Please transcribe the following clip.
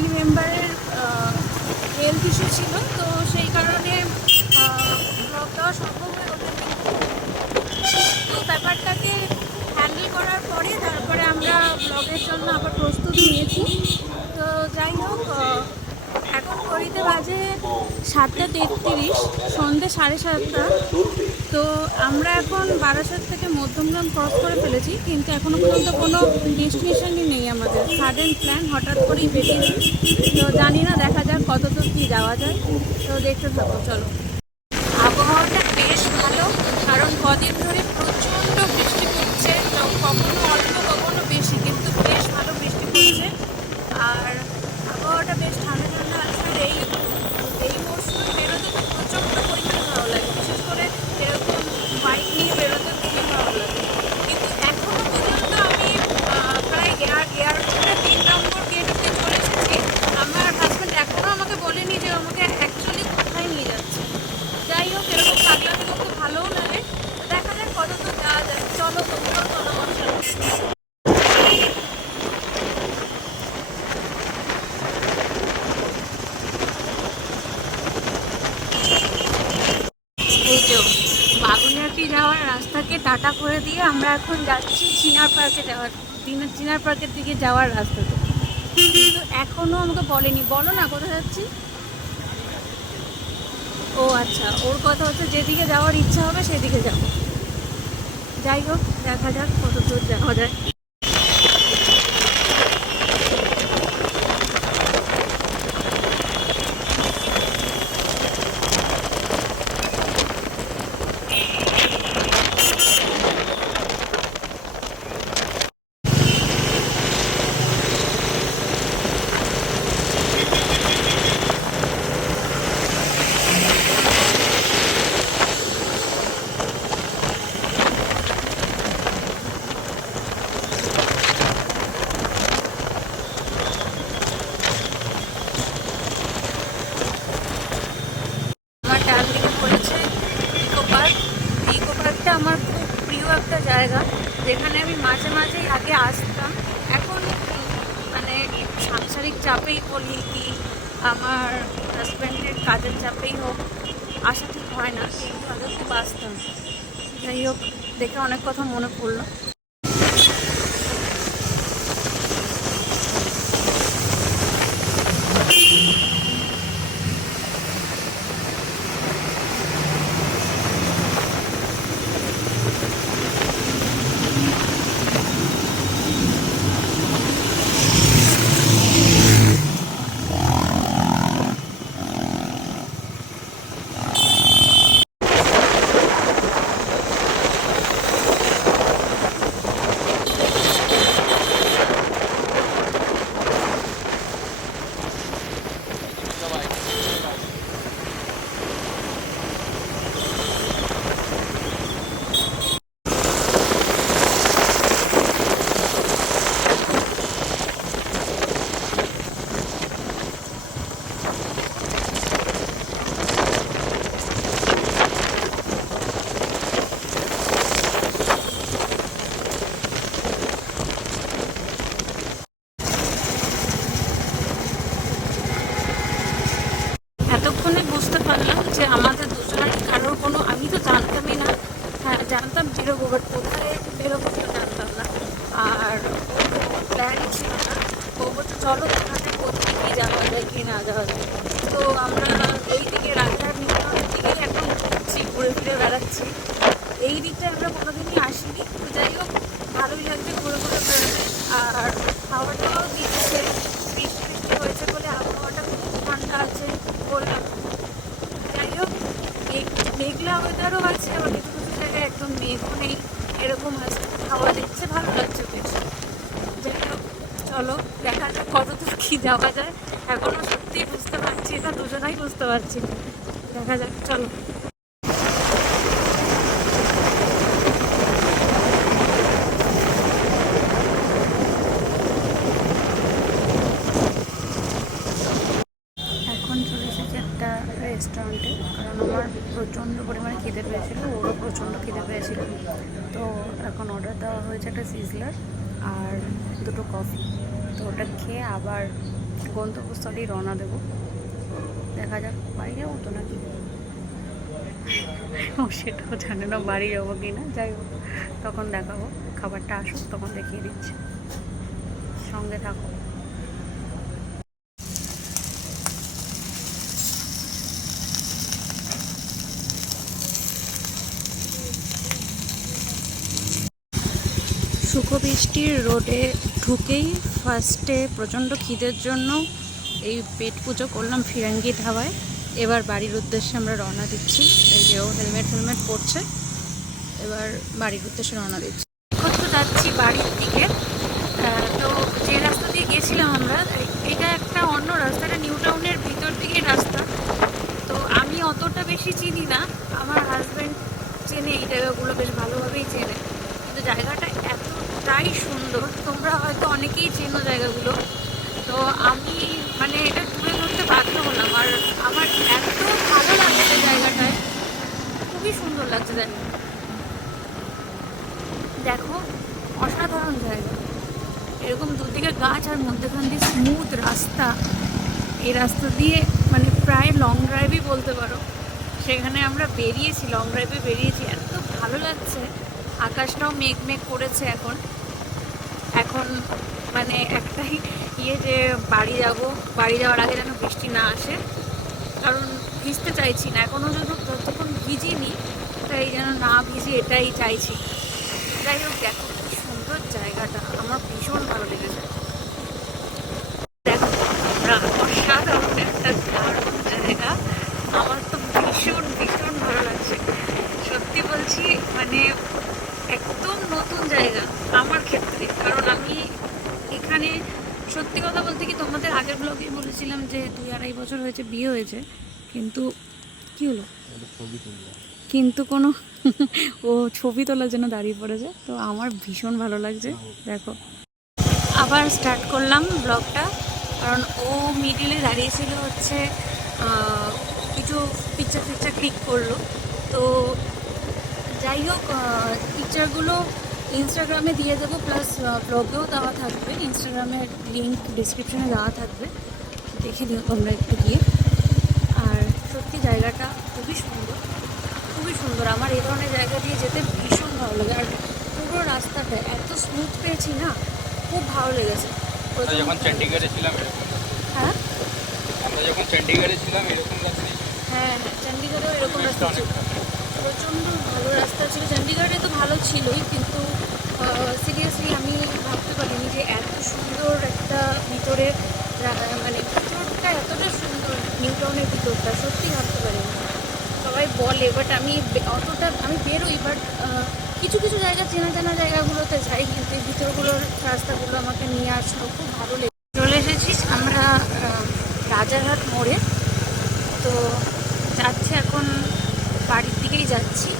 Family মেম্বারের health issue ছিল, তো সেই কারণে ব্লগ দেওয়া সম্ভব হয়ে ওঠেনি। তো ব্যাপারটাকে হ্যান্ডেল করার পরে তারপরে আমরা ব্লগের জন্য আবার প্রস্তুতি নিয়েছি। তো যাই হোক, এখন ঘড়িতে বাজে 7:33, সন্ধ্যে 7:30। তো আমরা এখন বারাসাত থেকে মধ্যমগ্রাম ক্রস করে ফেলেছি, কিন্তু এখনও পর্যন্ত কোনো ডেস্টিনেশনই নেই আমাদের। সাডেন প্ল্যান, হঠাৎ করেই বেরিয়েছি। তো জানি না, দেখা যাক কত দূর কী যাওয়া যায়। তো দেখতে থাকো, চলো। আবহাওয়াটা বেশ ভালো, কারণ কদিন ধরে প্রচণ্ড বৃষ্টি পড়ছে, কখনো অল্প কখনো বেশি, কিন্তু বেশ ভালো বৃষ্টি পড়ছে। আর আবহাওয়াটা বেশ ঠান্ডা ঠান্ডা আছে। আর এই মরশুমে বেরোতে তো প্রচণ্ড পরিমাণে ভালো লাগে, বিশেষ করে এরকম বাইক নিয়ে বেরোতে খুবই ভালো লাগে। কিন্তু এখনও পর্যন্ত আমি প্রায় এয়ারপোর্টের 3 নম্বর গেট দিয়ে চলে এসেছি। আমার হাজব্যান্ড এখনও আমাকে বলেনি যে আমাকে অ্যাকচুয়ালি কোথায় নিয়ে যাচ্ছে। যাই হোক, এরকম পাগলামি করতে ভালোও লাগে। দেখা যাক কত দূর যাওয়া যায়। চলো, তোমরাও চলো আমার সাথে। এই যে বাগুইআটি যাওয়ার রাস্তাকে টাটা করে দিয়ে আমরা এখন যাচ্ছি চিনার পার্কের দিকে যাওয়ার রাস্তাতে। কিন্তু এখনও আমাকে বলেনি। বলো না, কোথায় যাচ্ছি? ও আচ্ছা, ওর কথা হচ্ছে যেদিকে যাওয়ার ইচ্ছা হবে সেদিকে যাবো। যাই হোক, দেখা যাক কত দূর যাওয়া যায়। আমার ডান দিকে পড়েছে ইকো পার্ক। ইকো পার্কটা আমার খুব প্রিয় একটা জায়গা, যেখানে আমি মাঝে মাঝেই আগে আসতাম। এখন মানে সাংসারিক চাপেই বলি কি আমার হাজব্যান্ডের কাজের চাপেই হোক, আসা ঠিক হয় না, কিন্তু আগে খুব আসতাম। যাই হোক, দেখে অনেক কথা মনে পড়লো। এতক্ষণে বুঝতে পারলাম যে আমাদের দুজনের কারোর কোনো, আমি তো জানতামই না। হ্যাঁ, জানতাম বেরোবো, বাট কোথায় বেরোবো সেটা জানতাম না। আর প্ল্যানই ছিল না। ও বলছে চলো দেখা যায় কোথায় কী যাওয়া যায় কি না যাওয়া যায়। তো আমরা এই দিকে রাজার নির্মাণের দিকেই এখন ঘুরে ফিরে বেড়াচ্ছি। এই দিকটায় আমরা কোনোদিনই আসিনি। তো যাই হোক, ভালোই লাগছে ঘুরে ঘুরে বেড়াতে। আর খাওয়া দাওয়াও দিচ্ছে, বৃষ্টি বৃষ্টি হয়েছে বলে আবহাওয়াটা খুব ঠান্ডা আছে বললাম। যাই হোক, মেঘলা ওয়েদারও আছে, আবার কিছু কিছু জায়গায় একদম মেঘও নেই, এরকম আছে। হাওয়া দিচ্ছে, ভালো লাগছে বেশ। যাই হোক, চলো দেখা যাক কত দূর কী যাওয়া যায়। এখনও সত্যিই বুঝতে পারছি না, দুজনাই বুঝতে পারছি না। দেখা যাক, চলো। এখন চলে এসেছি একটা রেস্টুরেন্টে, কারণ আমার প্রচণ্ড পরিমাণে খিদে পেয়েছিলো, ওরও প্রচণ্ড খিদে পেয়েছিলো। তো এখন অর্ডার দেওয়া হয়েছে একটা সিজলার আর দুটো কফি। তো ওটা খেয়ে আবার গন্তব্যস্থলেই রওনা দেবো। দেখা যাক বাড়ি যাবো তো নাকি, ও সেটাও জানে না বাড়ি যাবো কি না। যাই হোক, তখন দেখাবো, খাবারটা আসুক তখন দেখিয়ে দিচ্ছি, সঙ্গে থাকো। শুকবৃষ্টির রোডে ঢুকেই ফার্স্টে প্রচণ্ড খিদের জন্য এই পেট পুজো করলাম ফিরাঙ্গি ধাবায়। এবার বাড়ির উদ্দেশ্যে আমরা রওনা দিচ্ছি। এই যে ও হেলমেট পরছে, এবার বাড়ির উদ্দেশ্যে রওনা দিচ্ছি। এখন তো যাচ্ছি বাড়ির দিকে। তো যে রাস্তা দিয়ে গেছিলাম আমরা, এটা একটা অন্য রাস্তা, এটা নিউ টাউনের ভিতর দিকের রাস্তা। তো আমি অতটা বেশি চিনি না, আমার হাজব্যান্ড চেনে এই জায়গাগুলো, বেশ ভালোভাবেই চেনে। কিন্তু জায়গাটা এতটাই সুন্দর, তোমরা হয়তো অনেকেই চেনো জায়গাগুলো। তো আমি মানে এটা তুলে ধরতে বাধ্য হলাম, আর আমার এত ভালো লাগছে জায়গাটায়, খুবই সুন্দর লাগছে জায়গা। দেখো, অসাধারণ জায়গা, এরকম দুদিকে গাছ আর মধ্যেখান দিয়ে স্মুথ রাস্তা। এই রাস্তা দিয়ে মানে প্রায় লং ড্রাইভই বলতে পারো। সেখানে আমরা বেরিয়েছি, লং ড্রাইভে বেরিয়েছি, এত ভালো লাগছে। আকাশটাও মেঘ করেছে এখন। এখন মানে একটাই যে বাড়ি যাওয়ার আগে যেন বৃষ্টি না আসে, কারণ ভিজতে চাইছি না এখনও, যতক্ষণ ভিজিনি তাই যেন না ভিজি, এটাই চাইছি। যাই হোক, দেখো কি সুন্দর জায়গাটা, আমার ভীষণ ভালো লেগেছে। দেখো অসাধারণ একটা দারুণ জায়গা, আমার তো ভীষণ ভালো লাগছে। সত্যি বলছি, মানে একদম নতুন জায়গা আমার ক্ষেত্রে, কারণ আমি এখানে সত্যি কথা বলতে কি, তোমাদের আগের ব্লগে বলেছিলাম যে 2-2.5 বছর হয়েছে বিয়ে হয়েছে, কিন্তু কি হলো, কিন্তু কোনো ও ছবি তোলার জন্য দাঁড়িয়ে পড়েছে। তো আমার ভীষণ ভালো লাগছে। দেখো, আবার স্টার্ট করলাম ব্লগটা, কারণ ও মিডিলে দাঁড়িয়েছিল হচ্ছে কিছু পিকচার ক্লিক করলো। তো যাই হোক, পিকচারগুলো ইনস্টাগ্রামে দিয়ে দেবো, প্লাস ব্লগেও দেওয়া থাকবে, ইনস্টাগ্রামের লিঙ্ক ডিসক্রিপশনে দেওয়া থাকবে, দেখে দিও তোমরা একটু গিয়ে। আর সত্যি জায়গাটা খুবই সুন্দর, আমার এই ধরনের জায়গা দিয়ে যেতে ভীষণ ভালো লাগে। আর পুরো রাস্তাটা এত স্মুথ পেয়েছি না, খুব ভালো লেগেছে। যখন চণ্ডীগড়ে ছিলাম, হ্যাঁ আমরা যখন চণ্ডীগড়ে ছিলাম এরকম রাস্তা, হ্যাঁ চণ্ডীগড়েও এরকম রাস্তা ছিল, প্রচণ্ড ভালো রাস্তা ছিল। চণ্ডীগড়ে তো ভালো ছিলই, কিন্তু সিরিয়াসলি আমি ভাবতে পারিনি যে এত সুন্দর একটা ভিতরে, মানে ভিতরটা এতটা সুন্দর, নিউ টাউনের ভিতরটা সত্যি ভাবতে পারিনি। সবাই বলে, বাট আমি অতটা বেরোই, বাট কিছু জায়গা চেনা জায়গাগুলোতে যাই, কিন্তু এই ভিতরগুলোর রাস্তাগুলো আমাকে নিয়ে আসলো, খুব ভালো লেগে। চলে এসেছি আমরা রাজারহাট মোড়ে। তো যাচ্ছি এখন, বাড়ির দিকেই যাচ্ছি।